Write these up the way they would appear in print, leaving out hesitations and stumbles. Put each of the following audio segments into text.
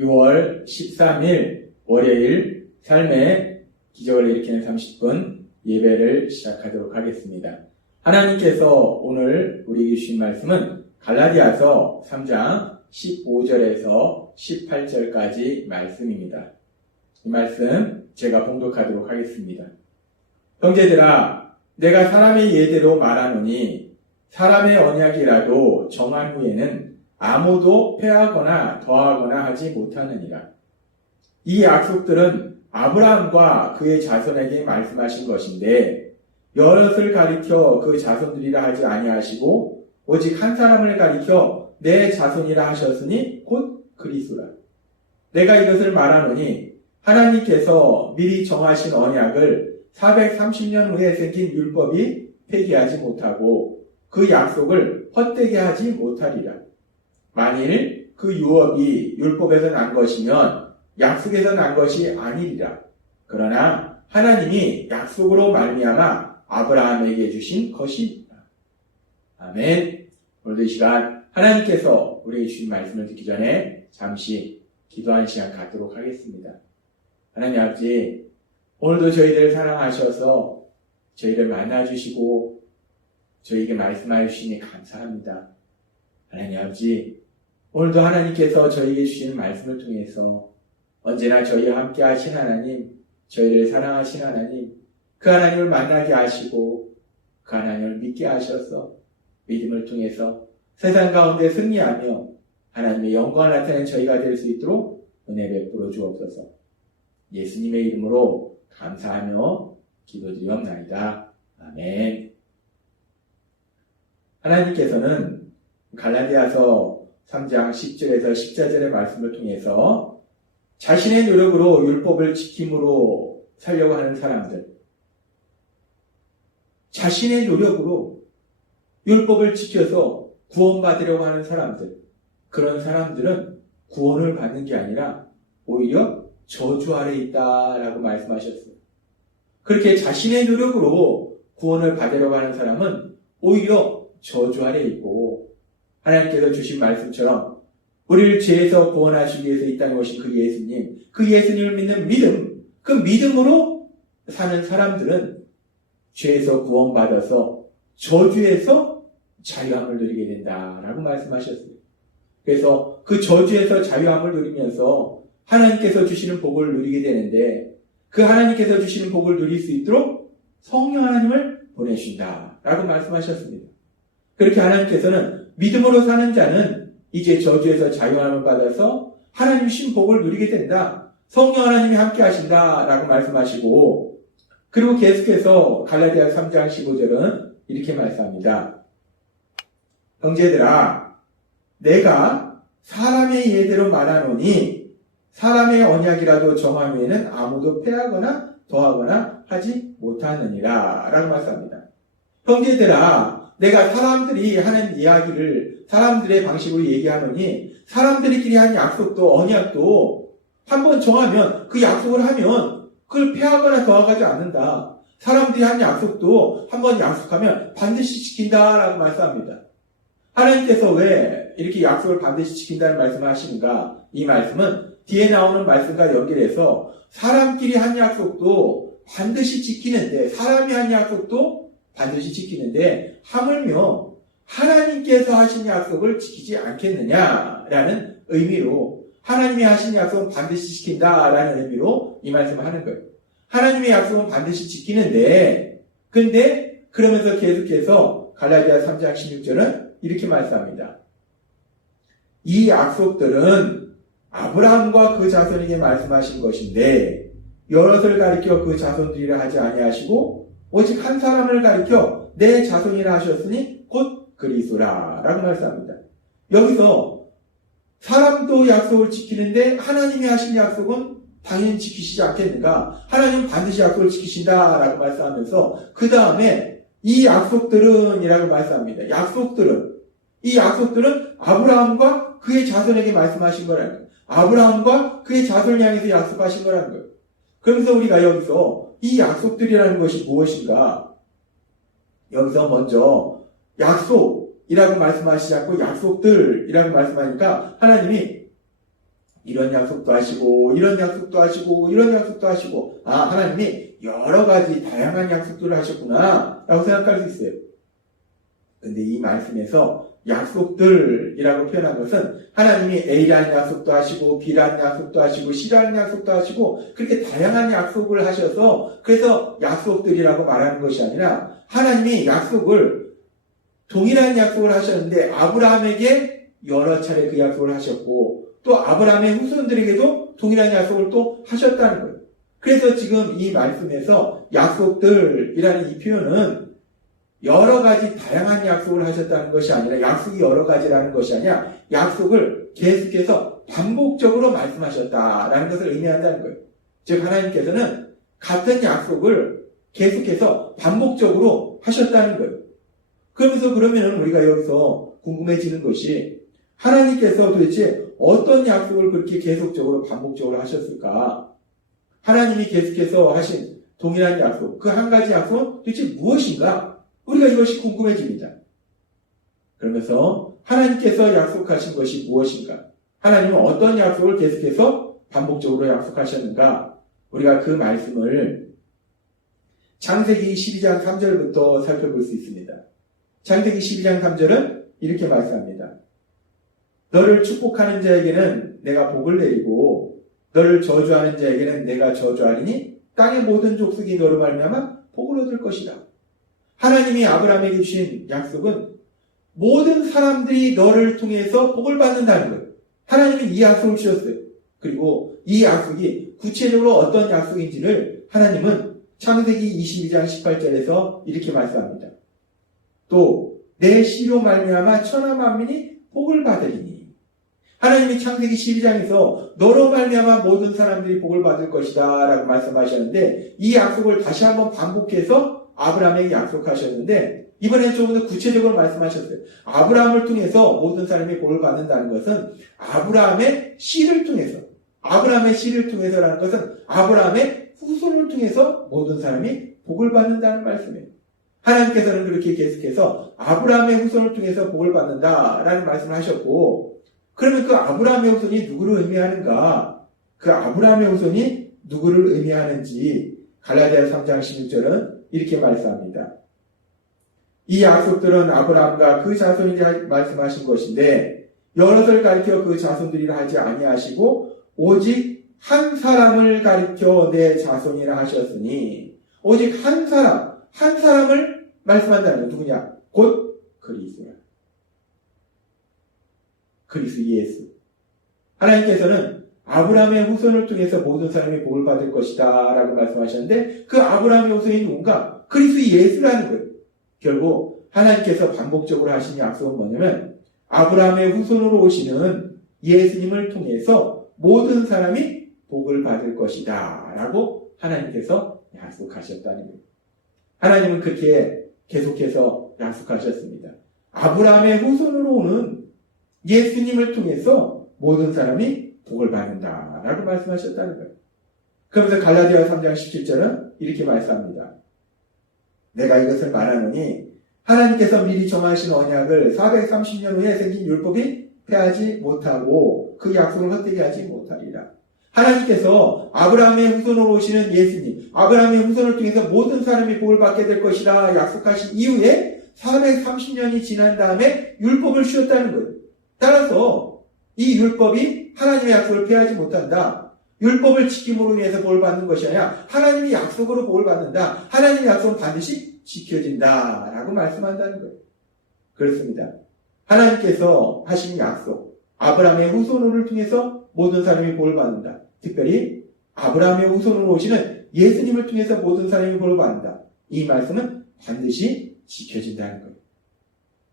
6월 13일 월요일 삶의 기적을 일으키는 30분 예배를 시작하도록 하겠습니다. 하나님께서 오늘 우리에게 주신 말씀은 갈라디아서 3장 15절에서 18절까지 말씀입니다. 이 말씀 제가 봉독하도록 하겠습니다. 형제들아, 내가 사람의 예대로 말하노니 사람의 언약이라도 정한 후에는 아무도 패하거나 더하거나 하지 못하느니라. 이 약속들은 아브라함과 그의 자손에게 말씀하신 것인데 여럿을 가리켜 그 자손들이라 하지 아니하시고 오직 한 사람을 가리켜 내 자손이라 하셨으니 곧 그리스도라. 내가 이것을 말하노니 하나님께서 미리 정하신 언약을 430년 후에 생긴 율법이 폐기하지 못하고 그 약속을 헛되게 하지 못하리라. 만일 그 유업이 율법에서 난 것이면 약속에서 난 것이 아니리라. 그러나 하나님이 약속으로 말미암아 아브라함에게 주신 것이니라. 아멘. 오늘도 이 시간 하나님께서 우리에게 주신 말씀을 듣기 전에 잠시 기도하는 시간 갖도록 하겠습니다. 하나님 아버지, 오늘도 저희들을 사랑하셔서 저희를 만나주시고 저희에게 말씀하여 주시니 감사합니다. 하나님 아버지, 오늘도 하나님께서 저희에게 주시는 말씀을 통해서 언제나 저희와 함께 하신 하나님, 저희를 사랑하신 하나님, 그 하나님을 만나게 하시고 그 하나님을 믿게 하셔서 믿음을 통해서 세상 가운데 승리하며 하나님의 영광을 나타내는 저희가 될 수 있도록 은혜 베풀어 주옵소서. 예수님의 이름으로 감사하며 기도드리옵나이다. 아멘. 하나님께서는 갈라디아서 3장 10절에서 14절의 말씀을 통해서 자신의 노력으로 율법을 지킴으로 살려고 하는 사람들, 자신의 노력으로 율법을 지켜서 구원받으려고 하는 사람들, 그런 사람들은 구원을 받는 게 아니라 오히려 저주 아래 있다라고 말씀하셨어요. 그렇게 자신의 노력으로 구원을 받으려고 하는 사람은 오히려 저주 아래 있고, 하나님께서 주신 말씀처럼 우리를 죄에서 구원하시기 위해서 이 땅에 오신 그 예수님, 그 예수님을 믿는 믿음, 그 믿음으로 사는 사람들은 죄에서 구원받아서 저주에서 자유함을 누리게 된다라고 말씀하셨어요. 그래서 그 저주에서 자유함을 누리면서 하나님께서 주시는 복을 누리게 되는데, 그 하나님께서 주시는 복을 누릴 수 있도록 성령 하나님을 보내신다라고 말씀하셨습니다. 그렇게 하나님께서는 믿음으로 사는 자는 이제 저주에서 자유함을 받아서 하나님 주신 복을 누리게 된다. 성령 하나님이 함께 하신다라고 말씀하시고, 그리고 계속해서 갈라디아 3장 15절은 이렇게 말씀합니다. 형제들아, 내가 사람의 예대로 말하노니 사람의 언약이라도 정한 후에는 아무도 패하거나 더하거나 하지 못하느니라 라고 말씀합니다. 형제들아, 내가 사람들이 하는 이야기를 사람들의 방식으로 얘기하노니 사람들끼리 한 약속도 언약도 한번 정하면 그 약속을 하면 그걸 패하거나 더하지 않는다. 사람들이 한 약속도 한번 약속하면 반드시 지킨다라고 말씀합니다. 하나님께서 왜 이렇게 약속을 반드시 지킨다는 말씀을 하시는가? 이 말씀은 뒤에 나오는 말씀과 연결해서 사람끼리 한 약속도 반드시 지키는데, 사람이 한 약속도 반드시 지키는데 하물며 하나님께서 하신 약속을 지키지 않겠느냐라는 의미로, 하나님이 하신 약속은 반드시 지킨다라는 의미로 이 말씀을 하는 거예요. 하나님의 약속은 반드시 지키는데, 근데 그러면서 계속해서 갈라디아 3장 16절은 이렇게 말씀합니다. 이 약속들은 아브라함과 그 자손에게 말씀하신 것인데 여럿을 가리켜 그 자손들이라 하지 아니하시고 오직 한 사람을 가리켜 내 자손이라 하셨으니 곧 그리스도라 라고 말씀합니다. 여기서 사람도 약속을 지키는데 하나님이 하신 약속은 당연히 지키시지 않겠는가? 하나님은 반드시 약속을 지키신다라고 말씀하면서 그 다음에 이 약속들은 이라고 말씀합니다. 이 약속들은 아브라함과 그의 자손에게 말씀하신 거라는 거예요. 아브라함과 그의 자손을 향해서 약속하신 거라는 거예요. 그러면서 우리가 여기서 이 약속들이라는 것이 무엇인가? 여기서 먼저 약속이라고 말씀하시지 않고 약속들이라고 말씀하니까 하나님이 이런 약속도 하시고 이런 약속도 하시고 이런 약속도 하시고 하나님이 여러 가지 다양한 약속들을 하셨구나 라고 생각할 수 있어요. 근데 이 말씀에서 약속들이라고 표현한 것은 하나님이 A라는 약속도 하시고 B라는 약속도 하시고 C라는 약속도 하시고 그렇게 다양한 약속을 하셔서 그래서 약속들이라고 말하는 것이 아니라 하나님이 약속을 동일한 약속을 하셨는데 아브라함에게 여러 차례 그 약속을 하셨고 또 아브라함의 후손들에게도 동일한 약속을 또 하셨다는 거예요. 그래서 지금 이 말씀에서 약속들이라는 이 표현은 여러 가지 다양한 약속을 하셨다는 것이 아니라 약속이 여러 가지라는 것이 아니라 약속을 계속해서 반복적으로 말씀하셨다라는 것을 의미한다는 거예요. 즉 하나님께서는 같은 약속을 계속해서 반복적으로 하셨다는 거예요. 그러면서 그러면 우리가 여기서 궁금해지는 것이 하나님께서 도대체 어떤 약속을 그렇게 계속적으로 반복적으로 하셨을까? 하나님이 계속해서 하신 동일한 약속, 그 한 가지 약속은 도대체 무엇인가? 우리가 이것이 궁금해집니다. 그러면서 하나님께서 약속하신 것이 무엇인가? 하나님은 어떤 약속을 계속해서 반복적으로 약속하셨는가? 우리가 그 말씀을 창세기 12장 3절부터 살펴볼 수 있습니다. 창세기 12장 3절은 이렇게 말씀합니다. 너를 축복하는 자에게는 내가 복을 내리고 너를 저주하는 자에게는 내가 저주하리니 땅의 모든 족속이 너로 말미암아 복을 얻을 것이다. 하나님이 아브라함에게 주신 약속은 모든 사람들이 너를 통해서 복을 받는다는 거예요. 하나님이 이 약속을 주셨어요. 그리고 이 약속이 구체적으로 어떤 약속인지를 하나님은 창세기 22장 18절에서 이렇게 말씀합니다. 또 내 씨로 말미암아 천하 만민이 복을 받으리니 하나님이 창세기 12장에서 너로 말미암아 모든 사람들이 복을 받을 것이다 라고 말씀하셨는데 이 약속을 다시 한번 반복해서 아브라함에게 약속하셨는데 이번엔 조금 더 구체적으로 말씀하셨어요. 아브라함을 통해서 모든 사람이 복을 받는다는 것은 아브라함의 씨를 통해서라는 것은 아브라함의 후손을 통해서 모든 사람이 복을 받는다는 말씀이에요. 하나님께서는 그렇게 계속해서 아브라함의 후손을 통해서 복을 받는다라는 말씀을 하셨고 그러면 그 아브라함의 후손이 누구를 의미하는가? 그 아브라함의 후손이 누구를 의미하는지 갈라디아 3장 16절은 이렇게 말씀합니다. 이 약속들은 아브라함과 그 자손이라 말씀하신 것인데 여럿을 가리켜 그 자손들이라 하지 아니하시고 오직 한 사람을 가리켜 내 자손이라 하셨으니 오직 한 사람을 말씀한다는 건 누구냐? 곧 그리스도야. 그리스도 예수. 하나님께서는 아브라함의 후손을 통해서 모든 사람이 복을 받을 것이다 라고 말씀하셨는데 그 아브라함의 후손이 누군가? 그리스도 예수라는 거예요. 결국 하나님께서 반복적으로 하신 약속은 뭐냐면 아브라함의 후손으로 오시는 예수님을 통해서 모든 사람이 복을 받을 것이다 라고 하나님께서 약속하셨다는 거예요. 하나님은 그렇게 계속해서 약속하셨습니다. 아브라함의 후손으로 오는 예수님을 통해서 모든 사람이 복을 받는다라고 말씀하셨다는 거예요. 그러면서 갈라디아 3장 17절은 이렇게 말씀합니다. 내가 이것을 말하노니 하나님께서 미리 정하신 언약을 430년 후에 생긴 율법이 폐하지 못하고 그 약속을 헛되게 하지 못하리라. 하나님께서 아브라함의 후손으로 오시는 예수님, 아브라함의 후손을 통해서 모든 사람이 복을 받게 될 것이라 약속하신 이후에 430년이 지난 다음에 율법을 주셨다는 거예요. 따라서 이 율법이 하나님의 약속을 폐하지 못한다. 율법을 지킴으로 인해서 복을 받는 것이 아니라 하나님이 약속으로 복을 받는다. 하나님의 약속은 반드시 지켜진다 라고 말씀한다는 거예요. 그렇습니다. 하나님께서 하신 약속, 아브라함의 후손을 통해서 모든 사람이 복을 받는다. 특별히 아브라함의 후손으로 오시는 예수님을 통해서 모든 사람이 복을 받는다. 이 말씀은 반드시 지켜진다는 거예요.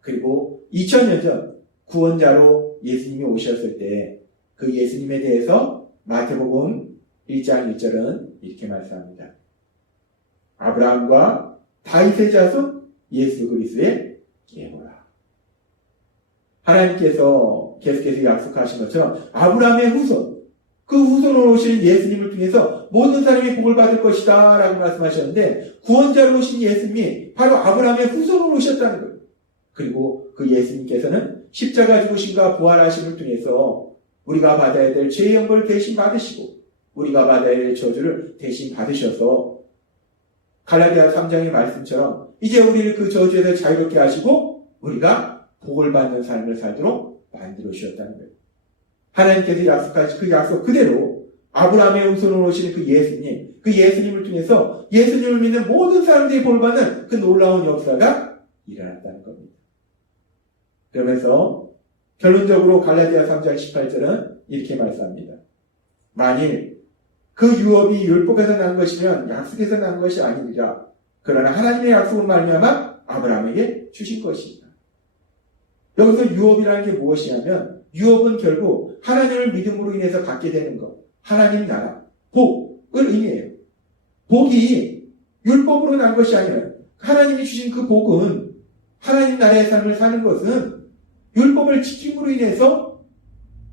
그리고 2000년 전 구원자로 예수님이 오셨을 때 그 예수님에 대해서 마태복음 1장 1절은 이렇게 말씀합니다. 아브라함과 다윗의 자손 예수 그리스도의 계보라. 하나님께서 계속해서 약속하신 것처럼 아브라함의 후손, 그 후손으로 오신 예수님을 통해서 모든 사람이 복을 받을 것이다 라고 말씀하셨는데 구원자로 오신 예수님이 바로 아브라함의 후손으로 오셨다는 거예요. 그리고 그 예수님께서는 십자가 죽으심과 부활하심을 통해서 우리가 받아야 될 죄의 형벌을 대신 받으시고 우리가 받아야 될 저주를 대신 받으셔서 갈라디아 3장의 말씀처럼 이제 우리를 그 저주에서 자유롭게 하시고 우리가 복을 받는 삶을 살도록 만들어 주셨다는 거예요. 하나님께서 약속하신 그 약속 그대로 아브라함의 후손으로 오시는 그 예수님을 통해서 예수님을 믿는 모든 사람들이 복을 받는 그 놀라운 역사가 일어났다는 겁니다. 그러면서 결론적으로 갈라디아 3장 18절은 이렇게 말씀합니다. 만일 그 유업이 율법에서 난 것이면 약속에서 난 것이 아니니라. 그러나 하나님의 약속을 말미암아 아브라함에게 주신 것이다. 여기서 유업이라는 게 무엇이냐면 유업은 결국 하나님을 믿음으로 인해서 갖게 되는 것. 하나님 나라, 복을 의미해요. 복이 율법으로 난 것이 아니라 하나님이 주신 그 복은 하나님 나라의 삶을 사는 것은 율법을 지킴으로 인해서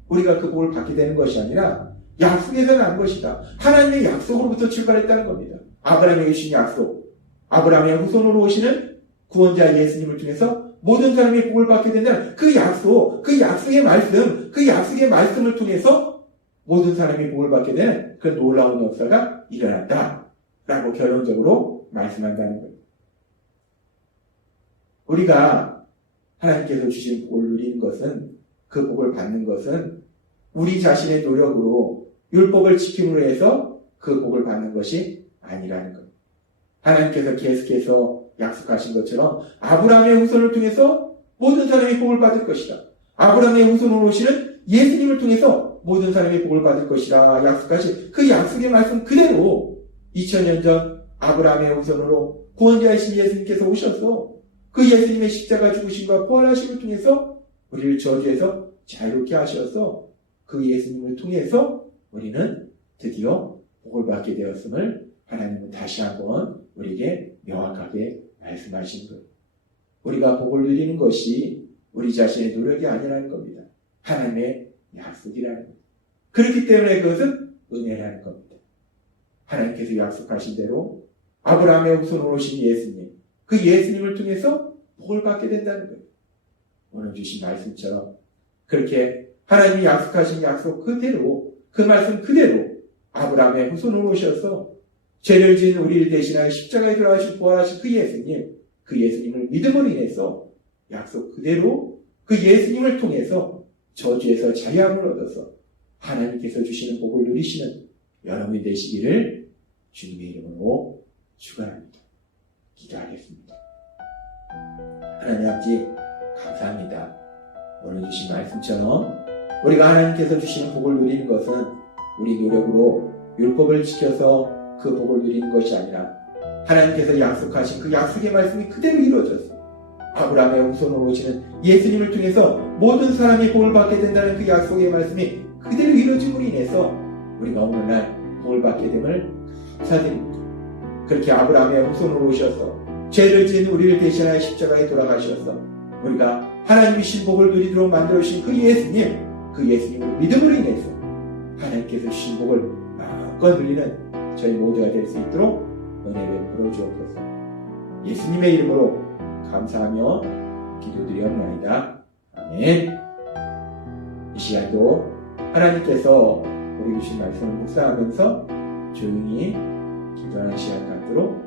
우리가 그 복을 받게 되는 것이 아니라 약속에서 난 것이다. 하나님의 약속으로부터 출발했다는 겁니다. 아브라함에게 주신 약속, 아브라함의 후손으로 오시는 구원자 예수님을 통해서 모든 사람이 복을 받게 된다는 그 약속, 그 약속의 말씀을 통해서 모든 사람이 복을 받게 되는 그 놀라운 역사가 일어났다라고 결론적으로 말씀한다는 거예요. 우리가 하나님께서 주신 복을 누리는 것은, 그 복을 받는 것은 우리 자신의 노력으로 율법을 지킴으로 해서 그 복을 받는 것이 아니라는 거예요. 하나님께서 계속해서 약속하신 것처럼 아브라함의 후손을 통해서 모든 사람이 복을 받을 것이다. 아브라함의 후손으로 오시는 예수님을 통해서 모든 사람이 복을 받을 것이라 약속하신 그 약속의 말씀 그대로 2000년 전 아브라함의 후손으로 구원자이신 예수님께서 오셔서 그 예수님의 십자가 죽으심과 부활하심을 통해서 우리를 저주에서 자유롭게 하셔서 그 예수님을 통해서 우리는 드디어 복을 받게 되었음을 하나님은 다시 한번 우리에게 명확하게 말씀하신 거예요. 우리가 복을 누리는 것이 우리 자신의 노력이 아니라는 겁니다. 하나님의 약속이라는 겁니다. 그렇기 때문에 그것은 은혜라는 겁니다. 하나님께서 약속하신 대로 아브라함의 후손으로 오신 예수님, 그 예수님을 통해서 복을 받게 된다는 거예요. 오늘 주신 말씀처럼 그렇게 하나님이 약속하신 약속 그대로, 그 말씀 그대로 아브라함의 후손으로 오셔서 죄를 지은 우리를 대신하여 십자가에 돌아가시고 부활하신 그 예수님을 믿음으로 인해서 약속 그대로 그 예수님을 통해서 저주에서 자유함을 얻어서 하나님께서 주시는 복을 누리시는 여러분이 되시기를 주님의 이름으로 축원합니다. 기도하겠습니다. 하나님 아버지 감사합니다. 오늘 주신 말씀처럼 우리가 하나님께서 주시는 복을 누리는 것은 우리 노력으로 율법을 지켜서 그 복을 누리는 것이 아니라 하나님께서 약속하신 그 약속의 말씀이 그대로 이루어졌습니다. 아브라함의 후손으로 오시는 예수님을 통해서 모든 사람이 복을 받게 된다는 그 약속의 말씀이 그대로 이루어짐으로 인해서 우리가 오늘날 복을 받게 됨을 감사드립니다. 그렇게 아브라함의 후손으로 오셔서 죄를 지은 우리를 대신하여 십자가에 돌아가셔서 우리가 하나님이 신 복을 누리도록 만들어주신 그 예수님을 믿음으로 인해서 하나님께서 주신 복을 마음껏 누리는 저희 모두가 될 수 있도록 은혜 베풀어 주옵소서. 예수님의 이름으로 감사하며 기도드리옵나이다. 아멘. 이 시간도 하나님께서 우리 주신 말씀을 묵상하면서 조용히 기도하는 시간 갖도록